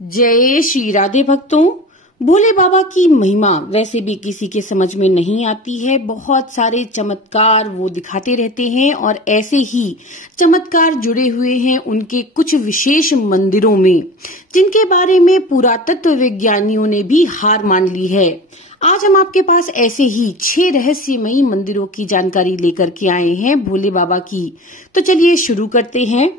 जय श्री राधे भक्तों। भोले बाबा की महिमा वैसे भी किसी के समझ में नहीं आती है। बहुत सारे चमत्कार वो दिखाते रहते हैं और ऐसे ही चमत्कार जुड़े हुए हैं उनके कुछ विशेष मंदिरों में, जिनके बारे में पुरातत्व विज्ञानियों ने भी हार मान ली है। आज हम आपके पास ऐसे ही 6 रहस्यमयी मंदिरों की जानकारी लेकर के आए हैं भोले बाबा की। तो चलिए शुरू करते हैं।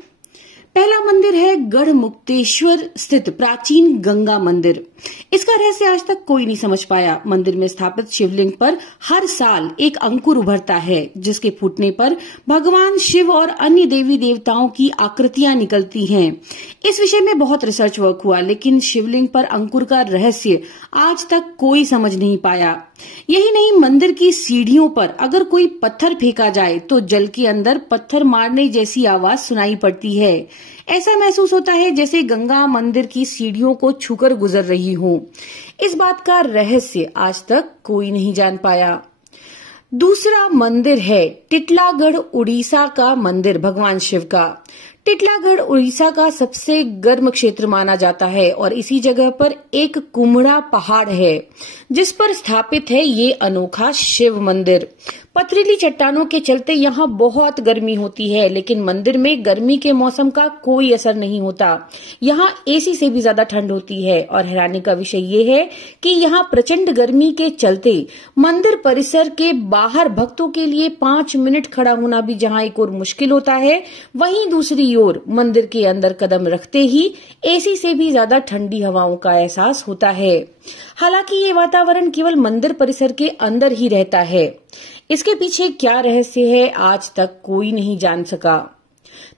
पहला मंदिर है गढ़मुक्तेश्वर स्थित प्राचीन गंगा मंदिर। इसका रहस्य आज तक कोई नहीं समझ पाया। मंदिर में स्थापित शिवलिंग पर हर साल एक अंकुर उभरता है, जिसके फूटने पर भगवान शिव और अन्य देवी देवताओं की आकृतियां निकलती हैं। इस विषय में बहुत रिसर्च वर्क हुआ, लेकिन शिवलिंग पर अंकुर का रहस्य आज तक कोई समझ नहीं पाया। यही नहीं, मंदिर की सीढ़ियों पर अगर कोई पत्थर फेंका जाए तो जल के अंदर पत्थर मारने जैसी आवाज सुनाई पड़ती है। ऐसा महसूस होता है जैसे गंगा मंदिर की सीढ़ियों को छूकर गुजर रही हो। इस बात का रहस्य आज तक कोई नहीं जान पाया। दूसरा मंदिर है टिटलागढ़ उड़ीसा का मंदिर भगवान शिव का। टिटलागढ़ उड़ीसा का सबसे गर्म क्षेत्र माना जाता है और इसी जगह पर एक कुम्हड़ा पहाड़ है, जिस पर स्थापित है ये अनोखा शिव मंदिर। पथरीली चट्टानों के चलते यहाँ बहुत गर्मी होती है, लेकिन मंदिर में गर्मी के मौसम का कोई असर नहीं होता। यहाँ एसी से भी ज्यादा ठंड होती है और हैरानी का विषय ये है कि यहाँ प्रचंड गर्मी के चलते मंदिर परिसर के बाहर भक्तों के लिए 5 मिनट खड़ा होना भी जहाँ एक और मुश्किल होता है, वहीं दूसरी ओर मंदिर के अंदर कदम रखते ही एसी से भी ज्यादा ठंडी हवाओं का एहसास होता है। हालांकि ये वातावरण केवल मंदिर परिसर के अंदर ही रहता है। इसके पीछे क्या रहस्य है आज तक कोई नहीं जान सका।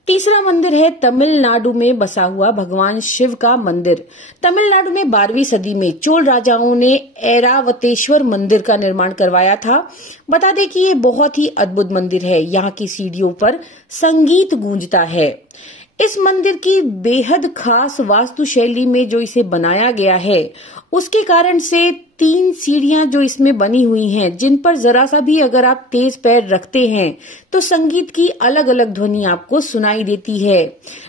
तीसरा मंदिर है तमिलनाडु में बसा हुआ भगवान शिव का मंदिर। तमिलनाडु में 12वीं सदी में चोल राजाओं ने ऐरावतेश्वर मंदिर का निर्माण करवाया था। बता दें कि ये बहुत ही अद्भुत मंदिर है। यहाँ की सीढ़ियों पर संगीत गूंजता है। इस मंदिर की बेहद खास वास्तुशैली में जो इसे बनाया गया है, उसके कारण से 3 सीढ़ियां जो इसमें बनी हुई हैं, जिन पर जरा सा भी अगर आप तेज पैर रखते हैं तो संगीत की अलग अलग ध्वनि आपको सुनाई देती है।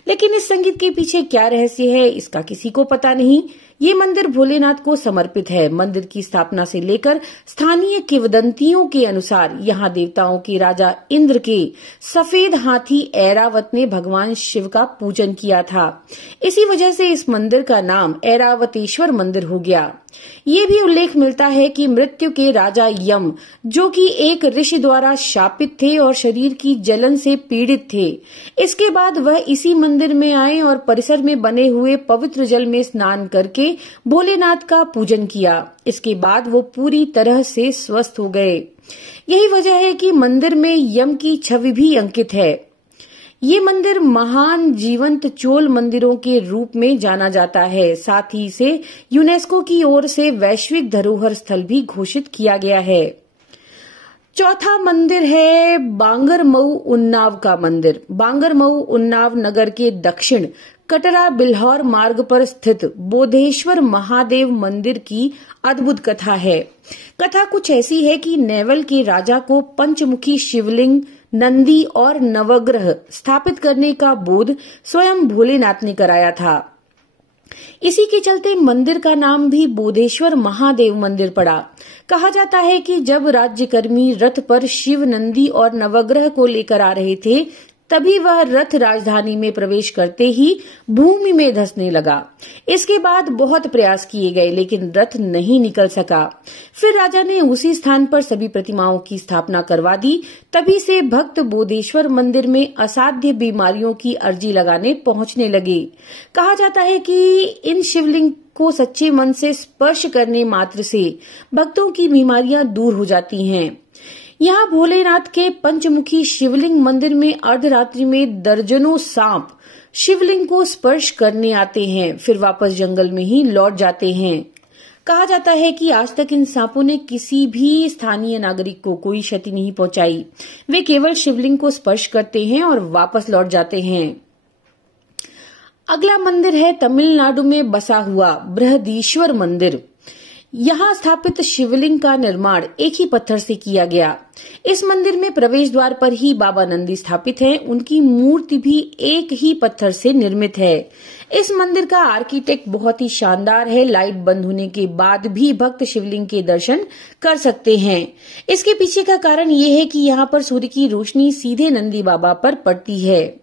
लेकिन इस संगीत के पीछे क्या रहस्य है, इसका किसी को पता नहीं। ये मंदिर भोलेनाथ को समर्पित है। मंदिर की स्थापना से लेकर स्थानीय किंवदंतियों के अनुसार यहाँ देवताओं के राजा इंद्र के सफेद हाथी ऐरावत ने भगवान शिव का पूजन किया था। इसी वजह से इस मंदिर का नाम ऐरावतेश्वर मंदिर हो गया। ये भी उल्लेख मिलता है कि मृत्यु के राजा यम, जो कि एक ऋषि द्वारा शापित थे और शरीर की जलन से पीड़ित थे, इसके बाद वह इसी मंदिर में आए और परिसर में बने हुए पवित्र जल में स्नान करके भोलेनाथ का पूजन किया। इसके बाद वो पूरी तरह से स्वस्थ हो गए। यही वजह है कि मंदिर में यम की छवि भी अंकित है। ये मंदिर महान जीवंत चोल मंदिरों के रूप में जाना जाता है। साथ ही इसे यूनेस्को की ओर से वैश्विक धरोहर स्थल भी घोषित किया गया है। चौथा मंदिर है बांगरमऊ उन्नाव का मंदिर। बांगरमऊ उन्नाव नगर के दक्षिण कटरा बिल्हौर मार्ग पर स्थित बोधेश्वर महादेव मंदिर की अद्भुत कथा है। कथा कुछ ऐसी है कि नेवल के राजा को पंचमुखी शिवलिंग, नंदी और नवग्रह स्थापित करने का बोध स्वयं भोलेनाथ ने कराया था। इसी के चलते मंदिर का नाम भी बोधेश्वर महादेव मंदिर पड़ा। कहा जाता है कि जब राज्यकर्मी रथ पर शिव, नंदी और नवग्रह को लेकर आ रहे थे, तभी वह रथ राजधानी में प्रवेश करते ही भूमि में धंसने लगा। इसके बाद बहुत प्रयास किए गए, लेकिन रथ नहीं निकल सका। फिर राजा ने उसी स्थान पर सभी प्रतिमाओं की स्थापना करवा दी। तभी से भक्त बोधेश्वर मंदिर में असाध्य बीमारियों की अर्जी लगाने पहुंचने लगे। कहा जाता है कि इन शिवलिंग को सच्चे मन से स्पर्श करने मात्र से भक्तों की बीमारियां दूर हो जाती हैं। यहाँ भोलेनाथ के पंचमुखी शिवलिंग मंदिर में अर्धरात्रि में दर्जनों सांप शिवलिंग को स्पर्श करने आते हैं, फिर वापस जंगल में ही लौट जाते हैं। कहा जाता है कि आज तक इन सांपों ने किसी भी स्थानीय नागरिक को कोई क्षति नहीं पहुंचाई। वे केवल शिवलिंग को स्पर्श करते हैं और वापस लौट जाते हैं। अगला मंदिर है तमिलनाडु में बसा हुआ बृहदीश्वर मंदिर। यहाँ स्थापित शिवलिंग का निर्माण एक ही पत्थर से किया गया। इस मंदिर में प्रवेश द्वार पर ही बाबा नंदी स्थापित हैं। उनकी मूर्ति भी एक ही पत्थर से निर्मित है। इस मंदिर का आर्किटेक्ट बहुत ही शानदार है। लाइट बंद होने के बाद भी भक्त शिवलिंग के दर्शन कर सकते हैं। इसके पीछे का कारण ये है कि यहाँ पर सूर्य की रोशनी सीधे नंदी बाबा पर पड़ती है।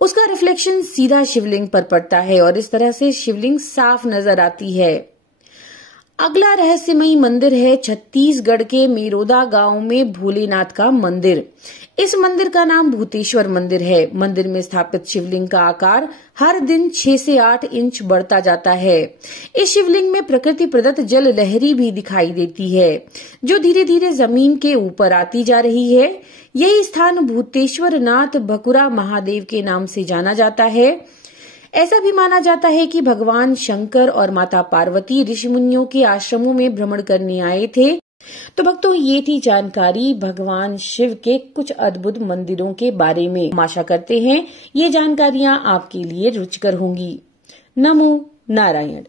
उसका रिफ्लेक्शन सीधा शिवलिंग पर पड़ता है और इस तरह से शिवलिंग साफ नजर आती है। अगला रहस्यमयी मंदिर है छत्तीसगढ़ के मेरोदा गांव में भोलेनाथ का मंदिर। इस मंदिर का नाम भूतेश्वर मंदिर है। मंदिर में स्थापित शिवलिंग का आकार हर दिन 6 से 8 इंच बढ़ता जाता है। इस शिवलिंग में प्रकृति प्रदत्त जल लहरी भी दिखाई देती है, जो धीरे धीरे जमीन के ऊपर आती जा रही है। यही स्थान भूतेश्वर नाथ भकुरा महादेव के नाम से जाना जाता है। ऐसा भी माना जाता है कि भगवान शंकर और माता पार्वती ऋषि मुनियों के आश्रमों में भ्रमण करने आए थे। तो भक्तों, ये थी जानकारी भगवान शिव के कुछ अद्भुत मंदिरों के बारे में। आशा करते हैं ये जानकारियां आपके लिए रुचिकर होंगी। नमो नारायण।